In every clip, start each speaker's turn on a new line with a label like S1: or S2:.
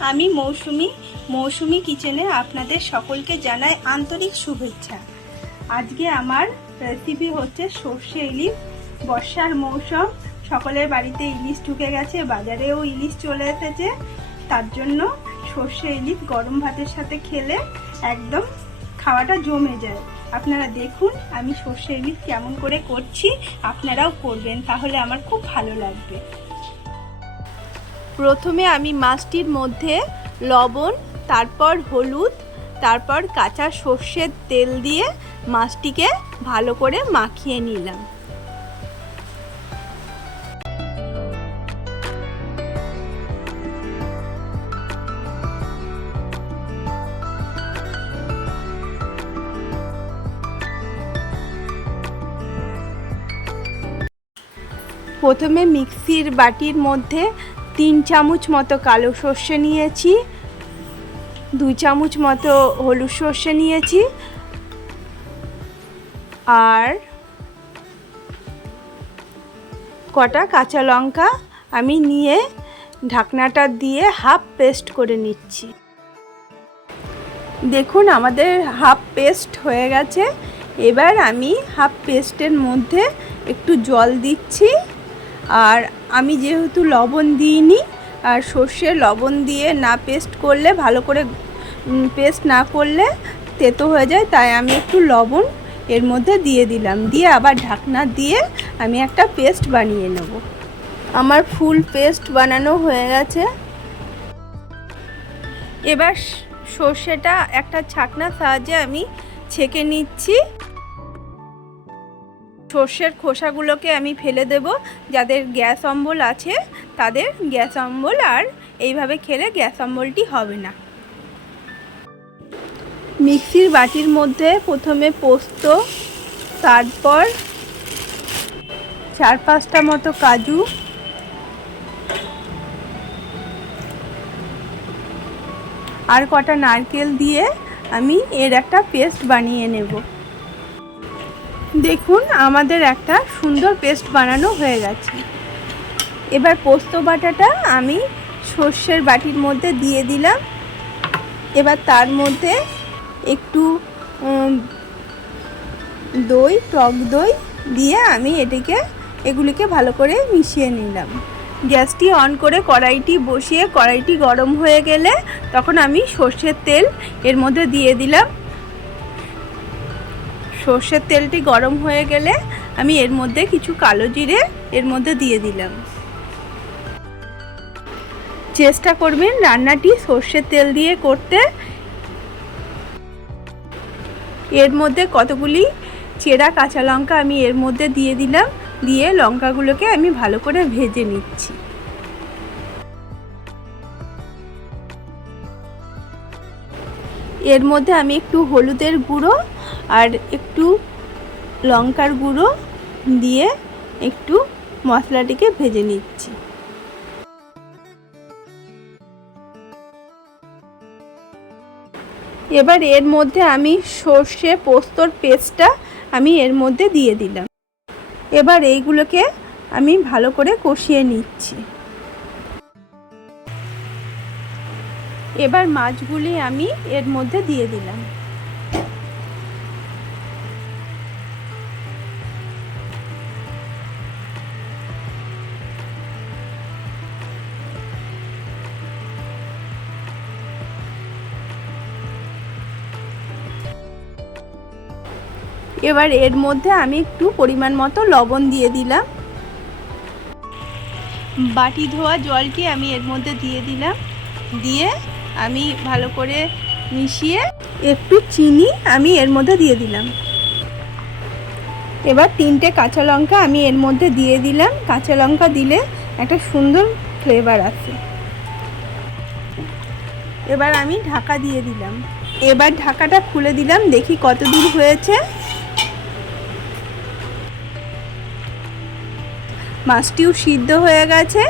S1: আমি মৌসুমি। মৌসুমি কিচেনে আপনাদের সকলকে জানাই আন্তরিক শুভেচ্ছা। আজকে আমার রেসিপি হচ্ছে সর্ষে ইলিশ। বর্ষার মৌসুম, সকলের বাড়িতে ইলিশ ঢুকে গেছে, বাজারেও ইলিশ চলে এসেছে। তার জন্য সর্ষে ইলিশ গরম ভাতের সাথে খেলে একদম খাওয়াটা জমে যায়। আপনারা দেখুন আমি সর্ষে ইলিশ কেমন করে করছি, আপনারাও করবেন, তাহলে আমার খুব ভালো লাগবে। প্রথমে আমি মাছটির মধ্যে লবণ, তারপর হলুদ, তারপর কাঁচা সর্ষের তেল দিয়ে মাছটিকে ভালো করে মাখিয়ে নিলাম। প্রথমে মিক্সির বাটির মধ্যে তিন চামচ মতো কালো সর্ষে নিয়েছি, দুই চামচ মতো হলুদ সর্ষে নিয়েছি, আর কটা কাঁচা লঙ্কা আমি নিয়ে ঢাকনাটা দিয়ে হাফ পেস্ট করে নিচ্ছি। দেখুন আমাদের হাফ পেস্ট হয়ে গেছে। এবার আমি হাফ পেস্টের মধ্যে একটু জল দিচ্ছি। আর আমি যেহেতু লবণ দিইনি, আর সর্ষে লবণ দিয়ে না পেস্ট করলে, ভালো করে পেস্ট না করলে তেতো হয়ে যায়, তাই আমি একটু লবণ এর মধ্যে দিয়ে দিলাম। দিয়ে আবার ঢাকনা দিয়ে আমি একটা পেস্ট বানিয়ে নেব। আমার ফুল পেস্ট বানানো হয়ে গেছে। এবার সর্ষেটা একটা ছাকনার সাহায্যে আমি ছেঁকে নিচ্ছি। সর্ষের খোসাগুলোকে আমি ফেলে দেব। যাদের গ্যাস অম্বল আছে, তাদের গ্যাস অম্বল আর এইভাবে খেলে গ্যাস অম্বলটি হবে না। মিক্সির বাটির মধ্যে প্রথমে পোস্ত, তারপর চার পাঁচটা মতো কাজু, আর কটা নারকেল দিয়ে আমি এর একটা পেস্ট বানিয়ে নেব। দেখুন, আমাদের একটা সুন্দর পেস্ট বানানো হয়ে গেছে। এবার পোস্ত বাটাটা আমি সর্ষের বাটির মধ্যে দিয়ে দিলাম। এবার তার মধ্যে একটু দই, টক দই দিয়ে আমি এটিকে, এগুলিকে ভালো করে মিশিয়ে নিলাম। গ্যাসটি অন করে কড়াইটি বসিয়ে, কড়াইটি গরম হয়ে গেলে তখন আমি সর্ষের তেল এর মধ্যে দিয়ে দিলাম। সর্ষের তেলটি গরম হয়ে গেলে আমি এর মধ্যে কিছু কালো জিরে এর মধ্যে দিয়ে দিলাম। চেষ্টা করবেন রান্নাটি সর্ষের তেল দিয়ে করতে। এর মধ্যে কতগুলি চেরা কাঁচা লঙ্কা আমি এর মধ্যে দিয়ে দিলাম, দিয়ে লঙ্কাগুলোকে আমি ভালো করে ভেজে নিচ্ছি। এর মধ্যে আমি একটু হলুদের গুঁড়ো আর একটু লঙ্কার গুঁড়ো দিয়ে একটু মশলাটিকে ভেজে নিচ্ছি। এবার এর মধ্যে আমি সর্ষে পোস্তর পেস্টটা আমি এর মধ্যে দিয়ে দিলাম। এবার এইগুলোকে আমি ভালো করে কষিয়ে নিচ্ছি। এবার মাছগুলি আমি এর মধ্যে দিয়ে দিলাম। এবার এর মধ্যে আমি একটু পরিমাণ মতো লবণ দিয়ে দিলাম। বাটি ধোয়া জলটি আমি এর মধ্যে দিয়ে দিলাম। দিয়ে আমি ভালো করে মিশিয়ে একটু চিনি আমি এর মধ্যে দিয়ে দিলাম। এবার তিনটে কাঁচা লঙ্কা আমি এর মধ্যে দিয়ে দিলাম। কাঁচা লঙ্কা দিলে একটা সুন্দর ফ্লেভার আছে এবার আমি ঢাকা দিয়ে দিলাম। এবার ঢাকাটা খুলে দিলাম, দেখি কত দূর হয়েছে। মাছটিও সিদ্ধ হয়ে গেছে।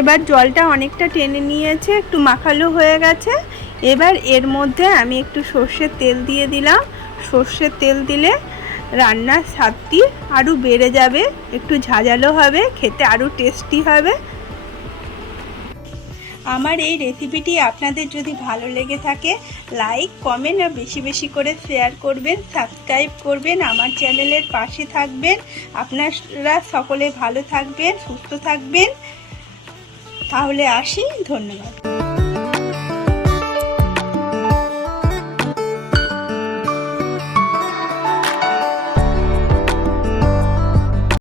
S1: এবার জলটা অনেকটা টেনে নিয়েছে, একটু মাখালো হয়ে গেছে। এবার এর মধ্যে আমি একটু সর্ষের তেল দিয়ে দিলাম। সর্ষের তেল দিলে রান্নার স্বাদটি আরও বেড়ে যাবে, একটু ঝাঁঝালো হবে, খেতে আরও টেস্টি হবে। আমার এই রেসিপিটি আপনাদের যদি ভালো লেগে থাকে, লাইক, কমেন্ট আর বেশি বেশি করে শেয়ার করবেন, সাবস্ক্রাইব করবেন, আমার চ্যানেলের পাশে থাকবেন। আপনারা সকলে ভালো থাকবেন, সুস্থ থাকবেন। তাহলে আসি ধন্যবাদ।